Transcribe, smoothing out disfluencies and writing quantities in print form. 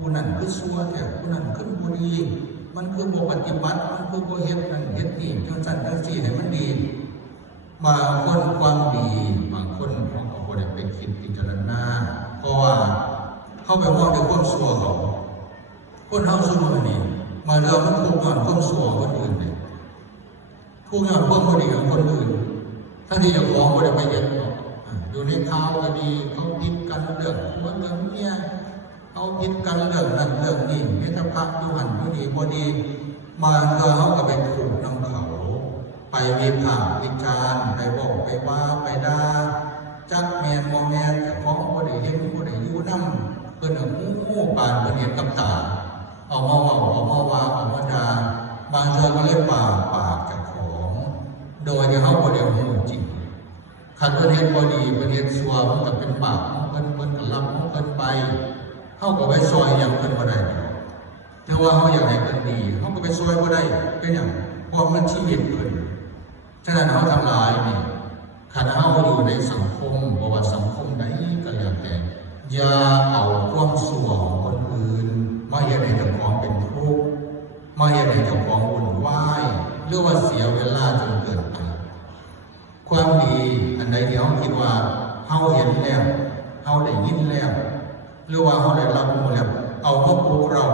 ผู้นั้นคือชั่วแต่ผู้นั้นคือบ่ดีมันคือบ่ปฏิบัติมันคือบ่เฮ็ดนั่นเฮ็ดนี่จังซั่นจังซี่ให้มันดีบางคนความดีบางคนเขาก็บ่ได้ไปคิดพิจารณาเพราะว่าเขาไปมองด้วยความชั่วเขาคนเฮาซุมื้อนี้มาเรื่องมันทุกข์ย้อนความชั่วคนอื่นนี่ทุกข์ย้อนความบ่ดีของคนอื่นถ้าที่เจ้าของบ่ได้ไปเฮ็ดอยู่ในข่าวก็ดีเขาผิดกันเรื่องผัวเรื่องเมียเขาผิดกันเรื่องนั้นเรื่องนี้มิตรภาพอยู่หันอยู่นี่บ่ดีมาเพื่อเขาก็ไปถูกนำเขาไปวิพากษ์วิจารณ์ไปบอกไปว่าไปด่าจักแม่นบ่แม่นแต่ของบ่ได้เห็นบ่ได้อยู่นำเพิ่นเอาหูปานเพิ่นเห็นกับตาเอามาเว้าเอามาว่าเอามาด่าบางเทื่อก็เลยปากเจ้าของโดยที่เขาบ่ได้รู้จริงคันเพิ่นเฮ็ดบ่ดีเพิ่นเฮ็ดชั่วมันก็เป็นบาปของเพิ่นก็รับของเพิ่นไปเฮาก็ไปซอยอย่างเพิ่นบ่ได้แต่ว่าเฮาอยากให้เพิ่นดีเฮาก็ไปซอยบ่ได้เป็นหยังเพราะมันชีวิตเพิ่นฉะนั้นเฮาทั้งหลายนี่คันเฮาอยู่ในสังคมบ่ว่าสังคมใดก็แล้วแต่อย่าเอาความชั่วของคนอื่นมาเฮ็ดให้เจ้าของเป็นทุกข์มาเฮ็ดให้เจ้าของวุ่นวายหรือว่าเสียเวลาจนเกินไปความดีอันใดที่เขาคิดว่าเขาเห็นแล้วเขาได้ยินแล้วหรือว่าเขาได้รับรู้แล้วเอามาปลุกเรา